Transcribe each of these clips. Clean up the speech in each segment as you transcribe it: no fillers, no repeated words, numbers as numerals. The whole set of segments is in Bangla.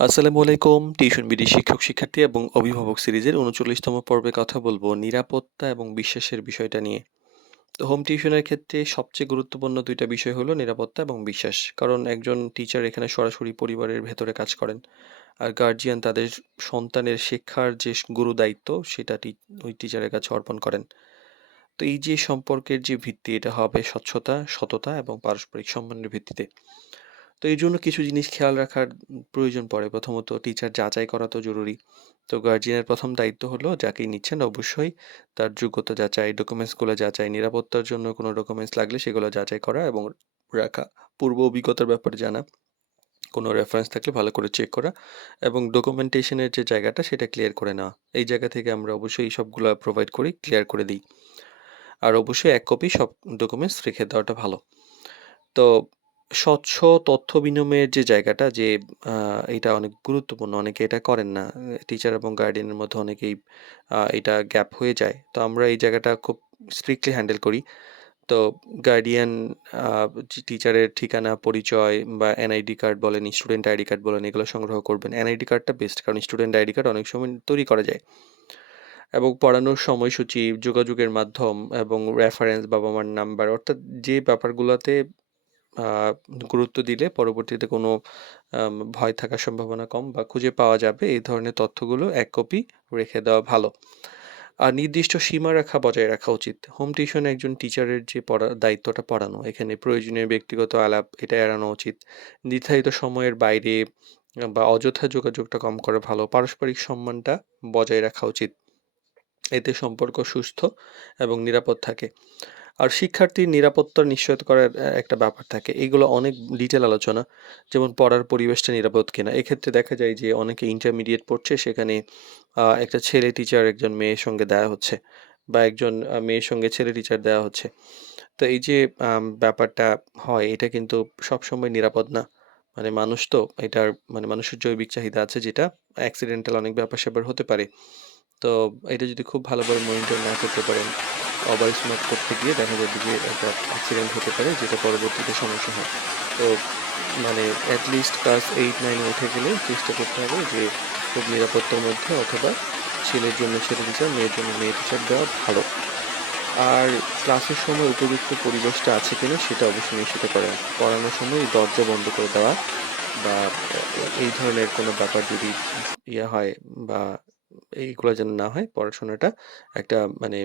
আসসালামু আলাইকুম। টিউশন বিডি শিক্ষক শিক্ষার্থী এবং অভিভাবক সিরিজের ৩৯তম পর্বে কথা বলবো নিরাপত্তা এবং বিশ্বাসের বিষয়টা নিয়ে। তো হোম টিউশনের ক্ষেত্রে সবচেয়ে গুরুত্বপূর্ণ ২ টা বিষয় হলো নিরাপত্তা এবং বিশ্বাস। কারণ একজন টিচার এখানে সরাসরি পরিবারের ভেতরে কাজ করেন। আর গার্ডিয়ান তাদের সন্তানের শিক্ষার যে গুরু দায়িত্ব সেটা ওই টিচারের কাছে অর্পণ করেন। তো এই যে সম্পর্কের যে ভিত্তি এটা হবে স্বচ্ছতা, সততা এবং পারস্পরিক সম্মানের ভিত্তিতে। তো এইজন্য কিছু জিনিস খেয়াল রাখার প্রয়োজন পড়ে। প্রথমত টিচার যাচাই করা তো জরুরি। তো গার্ডিয়ানের ১ম দায়িত্ব হলো যাকেই নিচ্ছেন অবশ্যই তার যোগ্যতা যাচাই, ডকুমেন্টসগুলো যাচাই, নিরাপত্তার জন্য কোনো ডকুমেন্টস লাগলে সেগুলো যাচাই করা এবং রাখা। পূর্ব অভিজ্ঞতার ব্যাপারে জানা, কোনো রেফারেন্স থাকলে ভালো করে চেক করা এবং ডকুমেন্টেশনের যে জায়গাটা সেটা ক্লিয়ার করে নেওয়া। এই জায়গা থেকে আমরা অবশ্যই এই সবগুলা প্রোভাইড করি, ক্লিয়ার করে দিই। আর অবশ্যই ১ কপি সব ডকুমেন্টস রেখে দেওয়াটা ভালো। তো স্বচ্ছ তথ্য বিনিময়ের যে জায়গাটা যে আ এটা অনেক গুরুত্বপূর্ণ। অনেকে এটা করেন না। টিচার এবং গার্ডিয়ানের মধ্যে অনেকেই এটা গ্যাপ হয়ে যায়। তো আমরা এই জায়গাটা খুব স্ট্রিক্টলি হ্যান্ডেল করি। তো গার্ডিয়ান আ টিচারের ঠিকানা, পরিচয় বা এনআইডি কার্ড বলেন, স্টুডেন্ট আইডি কার্ড বলেন এগুলো সংগ্রহ করবেন। এনআইডি কার্ডটা বেস্ট কারণ স্টুডেন্ট আইডি কার্ড অনেক সময় তৈরি করা যায়। এবং পড়ানোর সময়সূচি, যোগাযোগের মাধ্যম এবং রেফারেন্স, বাবা-মার নাম্বার অর্থাৎ যে ব্যাপারগুলাতে আ গুরুত্ব দিলে পরবর্তীতে কোনো ভয় থাকার সম্ভাবনা কম বা খুঁজে পাওয়া যাবে এই ধরনের তথ্যগুলো ১ কপি রেখে দেওয়া ভালো। আর নির্দিষ্ট সীমারেখা বজায় রাখা উচিত। হোম টিউশনে একজন টিচারের যে দায়িত্বটা পড়ানো, এখানে প্রয়োজনীয় ব্যক্তিগত আলাপ এটা এড়ানো উচিত। নির্ধারিত সময়ের বাইরে বা অযথা যোগাযোগটা কম করা ভালো। পারস্পরিক সম্মানটা বজায় রাখা উচিত। এতে সম্পর্ক সুস্থ এবং নিরাপদ থাকে। আর শিক্ষার্থীর নিরাপত্তার নিশ্চয়তা করার একটা ব্যাপার থাকে। এগুলো অনেক ডিটেইল আলোচনা। যেমন পড়ার পরিবেশটা নিরাপদ কিনা। এক্ষেত্রে দেখা যায় যে অনেকে ইন্টারমিডিয়েট পড়ছে সেখানে একটা ছেলে টিচার একজন মেয়ের সঙ্গে দেয়া হচ্ছে বা একজন মেয়ের সঙ্গে ছেলে টিচার দেয়া হচ্ছে। তো এই যে ব্যাপারটা হয় এটা কিন্তু সবসময় নিরাপদ না। মানে মানুষ তো এটার মানে মানুষের জৈবিক চাহিদা আছে যেটা অ্যাক্সিডেন্টাল অনেক ব্যাপার-স্যাপার হতে পারে। তো এটা যদি খুব ভালোভাবে মনিটর না করতে পারেন, ওভার স্মার্ট করতে গিয়ে দেখা যাবে যে একটা অ্যাক্সিডেন্ট হতে পারে যেটা পরবর্তীতে সমস্যা হয়। তো মানে এট লিস্ট ক্লাস 8-9 এ উঠে গেলে চেষ্টা করতে হবে যে খুব নিরাপত্তার মধ্যে অথবা ছেলের জন্য ছেলে টিচার, মেয়ের জন্য মেয়ে টিচার দেওয়া ভালো। আর ক্লাসের সময় উপযুক্ত পরিবেশটা আছে কিনা সেটা অবশ্যই নিশ্চিত করেন। পড়ানোর সময় দরজা বন্ধ করে দেওয়া বা এই ধরনের কোনো ব্যাপার যদি হয় বা এইগুলা যেন না হয়, পড়াশোনাটা একটা মানে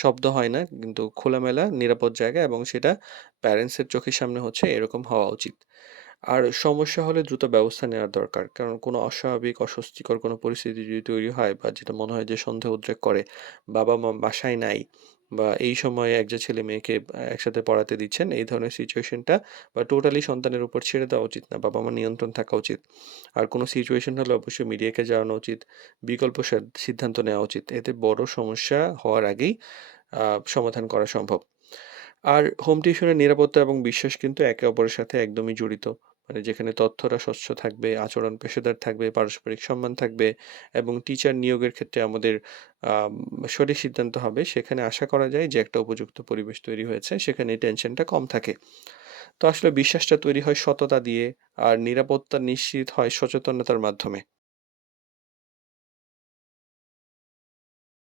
শব্দ হয় না কিন্তু খোলামেলা নিরাপদ জায়গা এবং সেটা প্যারেন্টস এর চোখের সামনে হচ্ছে এরকম হওয়া উচিত। আর সমস্যা হলে দ্রুত ব্যবস্থা নেওয়া দরকার। কারণ কোনো অস্বাভাবিক অস্বস্তিকর কোনো পরিস্থিতি যদি তৈরি হয় বা যেটা মনে হয় যে সন্দেহ উদ্রেক করে, বাবা-মা বাসায় নাই বা এই সময়ে একজা ছেলে-মেয়েকে একসাথে পড়াতে দিচ্ছেন, এই ধরনের সিচুয়েশনটা বা টোটালি সন্তানের উপর ছেড়ে দেওয়া উচিত না। বাবা-মার নিয়ন্ত্রণ থাকা উচিত। আর কোনো সিচুয়েশন হলে অবশ্যই মিডিয়াকে জানানো উচিত। বিকল্প সিদ্ধান্ত নেওয়া উচিত। এতে বড় সমস্যা হওয়ার আগেই আ সমাধান করা সম্ভব। আর হোম টিউশনের নিরাপত্তা এবং বিশ্বাস কিন্তু একে অপরের সাথে একদমই জড়িত। মানে যেখানে তথ্যটা স্বচ্ছ থাকবে, আচরণ পেশাদার থাকবে, পারস্পরিক সম্মান থাকবে এবং টিচার নিয়োগের ক্ষেত্রে আমাদের আম সঠিক সিদ্ধান্ত হবে, সেখানে আশা করা যায় যে একটা উপযুক্ত পরিবেশ তৈরি হয়েছে, সেখানে টেনশনটা কম থাকে। তো আসলে বিশ্বাসটা তৈরি হয় সততা দিয়ে আর নিরাপত্তা নিশ্চিত হয় সচেতনতার মাধ্যমে।